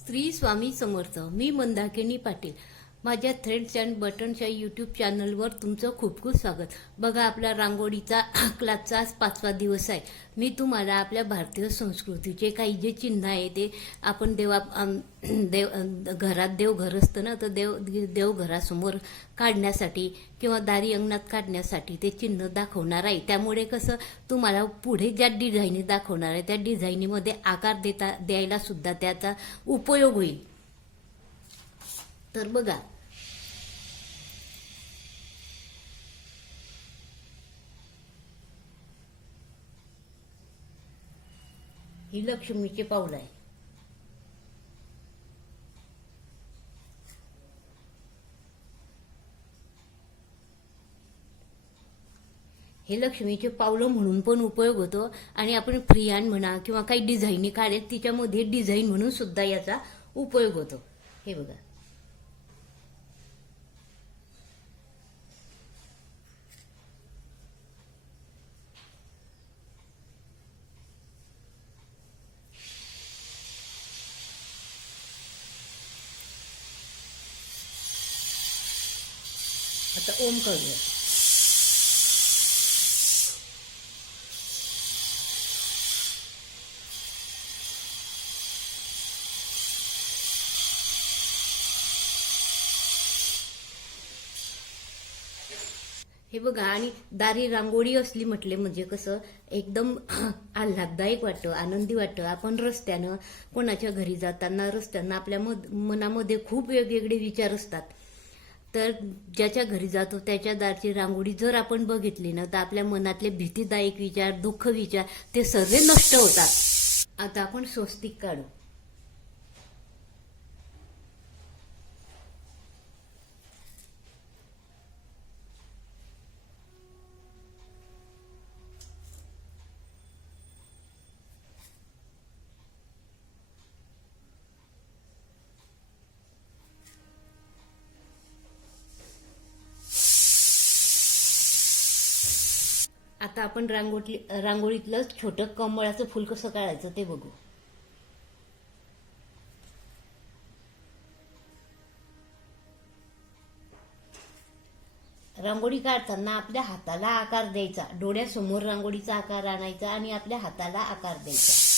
श्री स्वामी समर्थ. मी मंदाकिनी पाटील. माझ्या threads and बटन्सच्या YouTube चॅनलवर तुमचं खूप खूप स्वागत. बघा, आपला रांगोळीचा क्लासचा आज 5वा दिवस आहे. मी तुम्हाला आपल्या भारतीय संस्कृतीचे काही जे चिन्ह आहे ते आपण घरात देवघर असतं ना, तर देवघरासमोर काढण्यासाठी किंवा दारी अंगणात काढण्यासाठी ते चिन्ह दाखवणार आहे. त्यामुळे कसं तुम्हाला पुढे ज्या डिझाईनी दाखवणार आहे त्या डिझाईनीमध्ये आकार द्यायला सुद्धा त्याचा उपयोग होईल. तर बघा, ही लक्ष्मीचे पाऊल आहे. हे लक्ष्मीचे पावलं म्हणून पण उपयोग होतो आणि आपण फ्री हँड म्हणा किंवा काही डिझाईनी काढेल तिच्यामध्ये डिझाईन म्हणून सुद्धा याचा उपयोग होतो. हे बघा, आता ओम करूया. हे बघा, आणि दारी रांगोळी असली म्हटले म्हणजे कसं एकदम आल्हाददायक वाटतं, आनंदी वाटतं. आपण रस्त्यानं कोणाच्या घरी जाताना रस्त्यानं आपल्या मनामध्ये खूप वेगवेगळे विचार असतात. तर ज्याच्या घरी जातो त्याच्या दारची रांगोळी जर आपण बघितली ना, तर आपल्या मनातले भीतीदायक विचार, दुःख विचार ते सर्व नष्ट होतात. आता आपण स्वस्तिक काढू. आता आपण रांगोळीतलं छोटं कमळाचं फुल कसं काढायचं ते बघू. रांगोळी काढताना आपल्या हाताला आकार द्यायचा. डोळ्यासमोर रांगोळीचा आकार आणायचा आणि आपल्या हाताला आकार द्यायचा.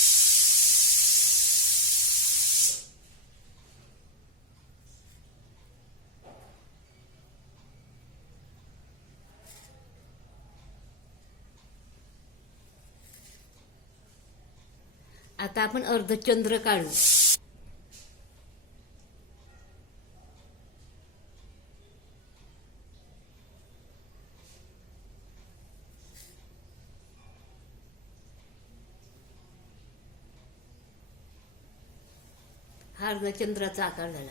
आता आपण अर्धचंद्र काढू. हा अर्धचंद्राचा आकार झाला.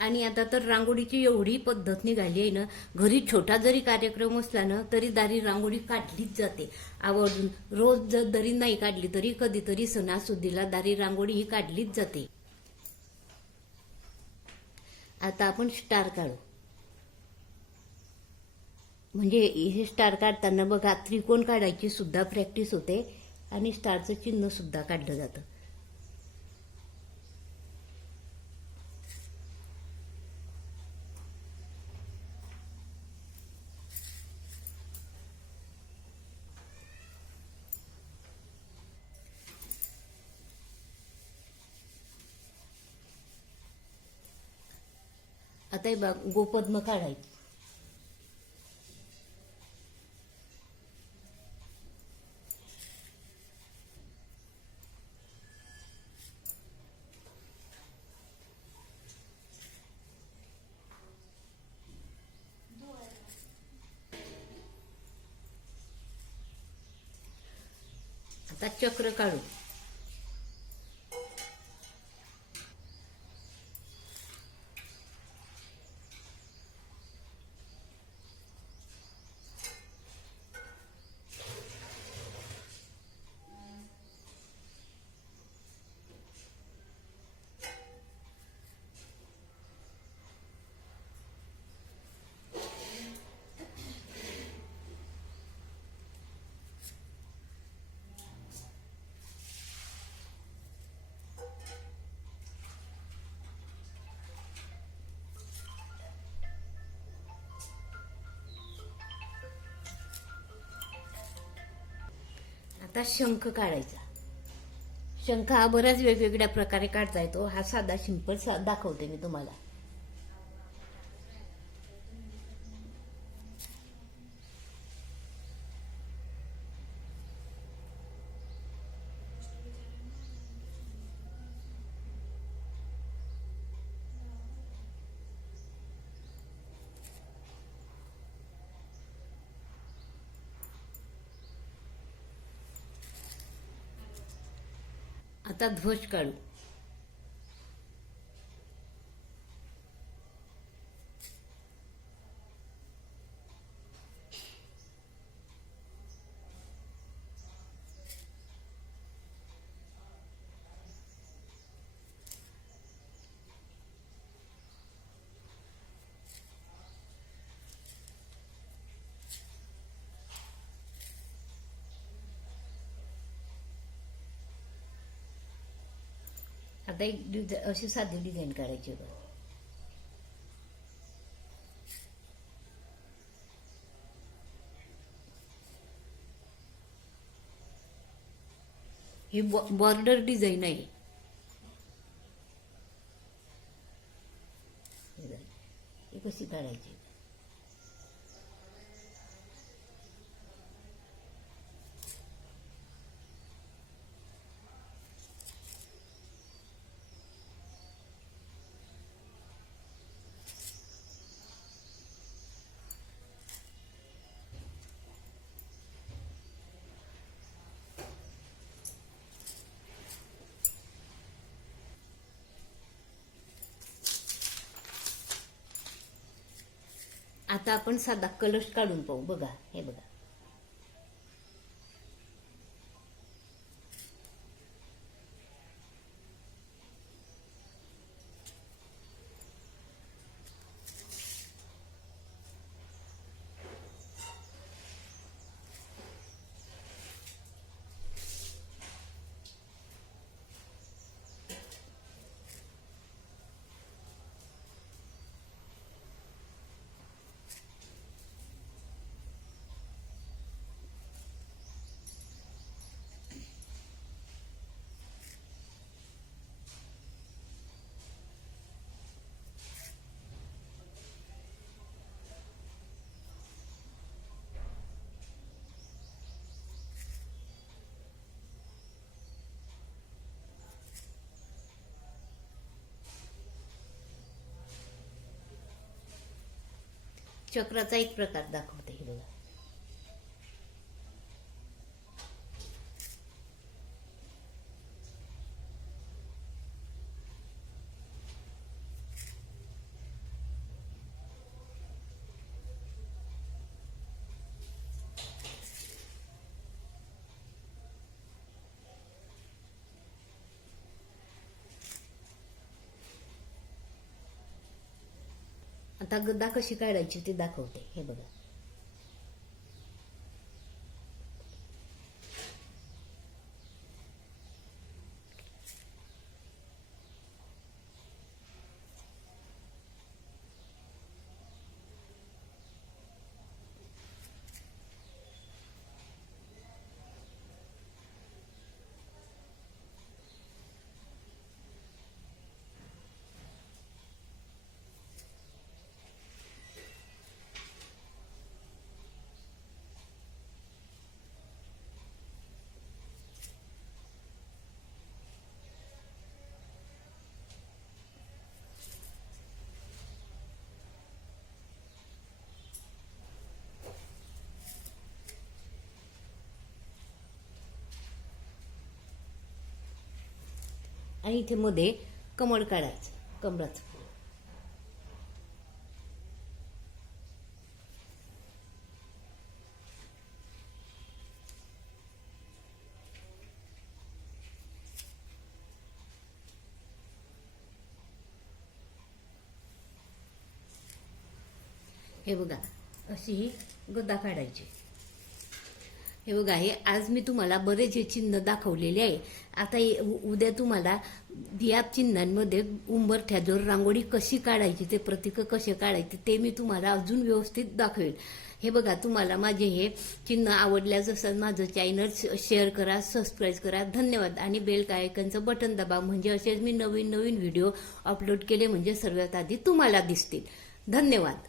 आणि आता तर रांगोळीची एवढी पद्धत निघाली आहे ना, घरी छोटा जरी कार्यक्रम असला ना तरी दारी रांगोळी काढलीच जाते आवर्जून. रोज जर दरी नाही काढली तरी कधीतरी सणासुदीला दारी रांगोळी ही काढलीच जाते. आता आपण स्टार काढू. म्हणजे हे स्टार काढताना बघा, त्रिकोण काढायची सुद्धा प्रॅक्टिस होते आणि स्टारचं चिन्ह सुद्धा काढलं जातं. आता हे बघ, गोपद्म काढायचं. आता चक्र काढू. आता शंख काढायचा. शंख हा बऱ्याच वेगवेगळ्या प्रकारे काढता येतो. हा साधा सिंपल दाखवते मी तुम्हाला. आता ध्वज काढू. आता एक अशी साधी डिझाईन काढायची बघ. ही बॉर्डर डिझाईन आहे. ही कशी काढायची? आता आपण साधा कलश काढून पाहू. बघा, हे बघा. चक्राचा एक प्रकार दाखवते. हे बघा. आता गदा कशी काढायची ते दाखवते. हे बघा. आणि इथे मध्ये कमळ काढायचं, कमळाचं. हे बघा, अशी ही गदा काढायची. हे बघा, हे आज मी तुम्हाला बरेच चिन्ह दाखवलेले आहे. आता उद्या तुम्हाला या चिन्हांमध्ये उंबरठ्याजवळ रांगोळी कशी काढायची, ते प्रतीक कसे काढायचे ते मी तुम्हाला अजून व्यवस्थित दाखवेल. हे बघा, तुम्हाला माझे हे चिन्ह आवडल्यास असं माझं चॅनल शेअर करा, सबस्क्राईब करा. धन्यवाद. आणि बेल आयकॉनचं बटन दाबा, म्हणजे असेच मी नवीन नवीन व्हिडिओ अपलोड केले म्हणजे सर्वात आधी तुम्हाला दिसतील. धन्यवाद.